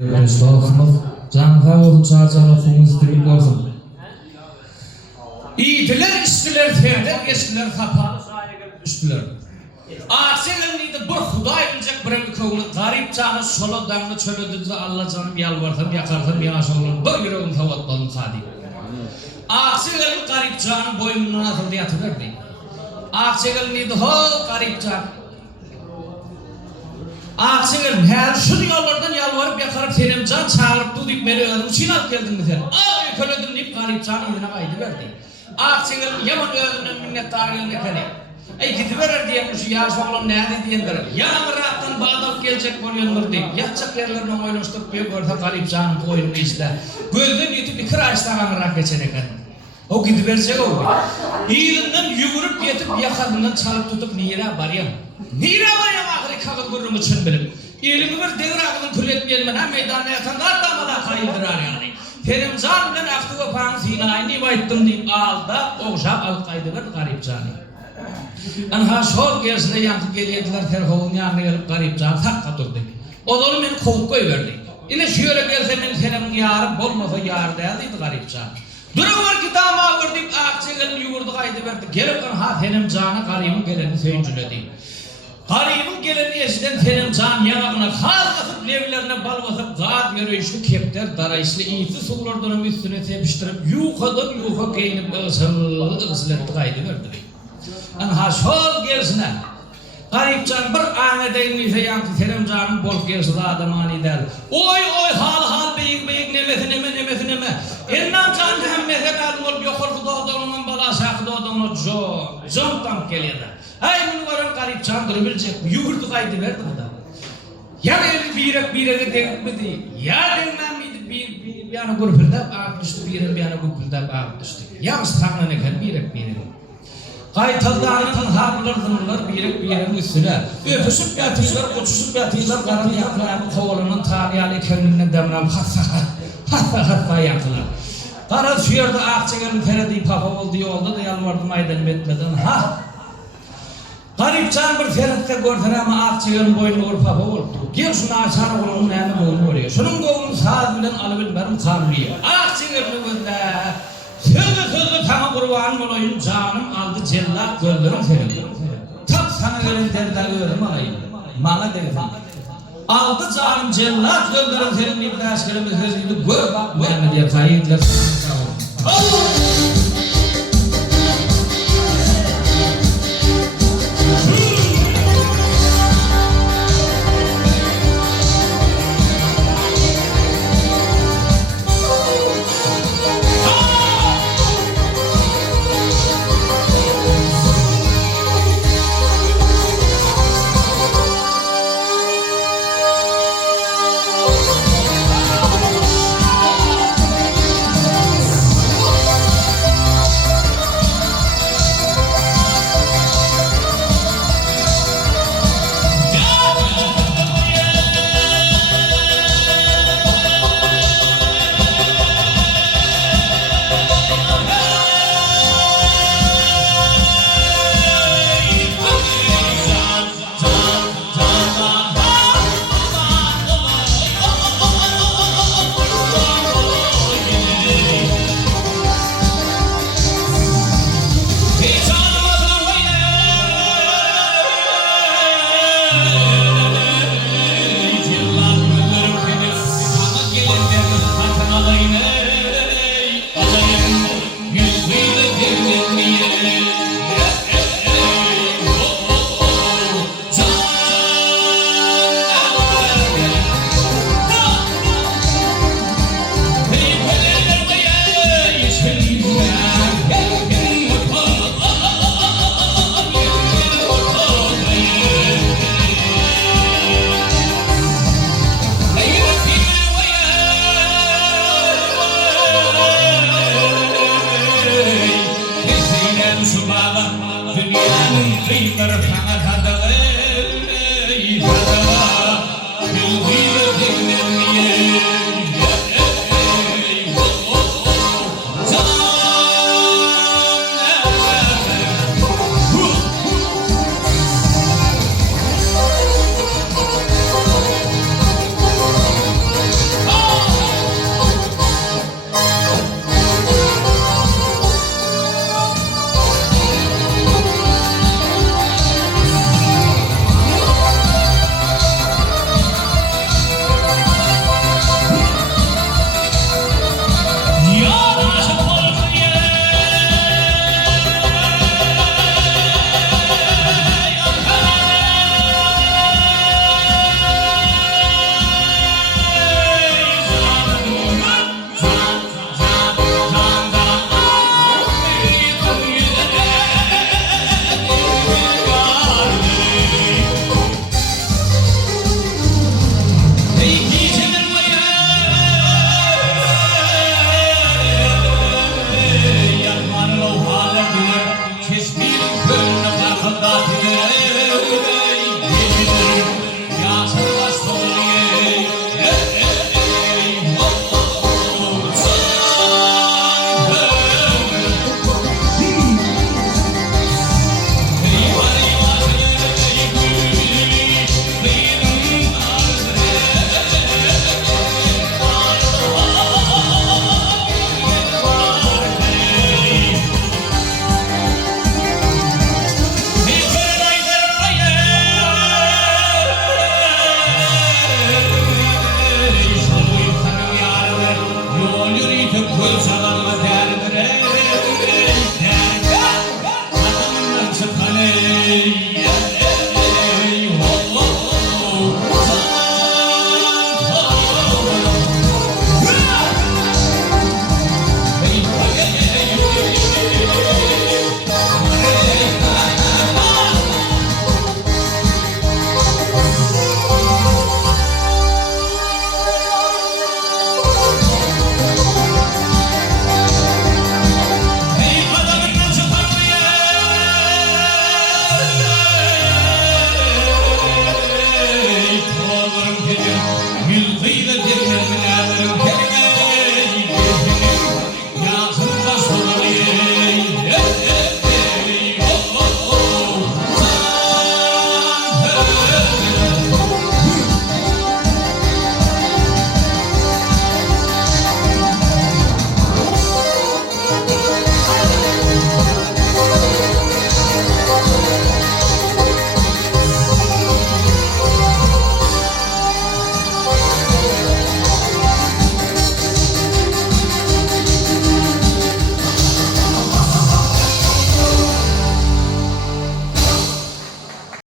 Resulullah Cenab-ı Allah'ın çağıracağına kulumuz diril olsun. İyidiler, istiler, terder, eskiler, kapalı, sahigeler, üstüler. Ağaçın neydi, bir Huday bilecek bir kavlu, garip canı, solu damlı çölüdüzü, Allah canım yalvardım, yakardım, yaşalım, bir yüreğim tavatladım kadi. Ağaçın garip canı boynunun atıldı yatıverdi. Ağaçın neydi, hol garip canı. Ağaçın her şu yollardan yalvarıp yakarıp senem can çağırıp deyip beni öldüm, için alıp geldin mi sen? Ay köledim deyip garip canı yüzüne kaydı verdi. Ağaçın yaman öldüğünün minnettarı ne Ey gidiverir diyemiş ya oğlum nerede diyendir. Ya Irak'tan bağdap gelecek oluyordur deyip. Yatacak yerlerine oynaştık bir görde kalip canım koyunu işte. Gözden yutup bir kıraçtan Irak geçene kadar. O gidiverecek o. İyilinden yugurıp yetip yakadından çalıp tutup nire varayım. Nire varayım ahiri kakıl gurumu için bilip. İyilimi bir devir ağının kulletmeyelim. Hem meydana yatanda atlamada kayıldırar yani. Ferim can bilen aktı ve pan sinayni bayttım deyip alda oğuşap alıp kaydıver garip canı. Anha şol gerisinde yankı geliyediler terhovun yanına gelip garip can takka durdu. O da onu beni kovuk koyuverdi. Yine şöyle gelse benim senem yarım olmasa yar değildiydi garip can. Durum var ki dama gördük akçegelin yugurdu kaydı verdi. Gelip anha senem canı garibin geleni söyüncüledi. Garibin geleni esiden senem can yanağına kar basıp levlerine bal basıp gad yürüyüşlü kepter darayışlı iyisi sulardan üstüne tepiştirip yukadan yuka giyinip ısıletti kaydı verdi. Anha şol gerisine garip can bir anedeyim yankı senem canım bol gerisine adam anidel. Oy hal beyik nemesi neme. Ennan can hem mesela adım yokurdu doğduğunun balası akı doğduğunu jomtan geliyordu. Ay bunu varan garip can durubilecek yugurdu kaydı verdi bu da. Ya bir yere değmedi. Ya denmem miydi bir yana grupunda ağır düştü bir yana grupunda ağır düştü. Ya ıstağına ne kadar bir yere. Kayıtallarının harplarınlar bir yerin üstüne öpüşüp yatıyorlar, uçuşup yatıyorlar, karın yaklarının kovalının tarihi kendine demrem hatta yaklar. Kara suyarda akçegerin feredi papa oldu yolda da yalvardım aydanım etmeden ha. Garip can bir ferette gördün ama akçegerin boynu olur papa oldu. Gel şunu açar oğlunun elini boğunu oraya. Şunun boğunu sağ bilen alıbın benim kanlıyor. Akçegerin önünde. Sözlü tamam kurbanım olayım canım aldı cellat gönderim seni. Tam sana verin derden öğrenim alayım. Bana derim. Aldı canım cellat gönderim senin bir de aşkırımız gözüydü. Gör bak bu emri diye kayıtlar sana. Milli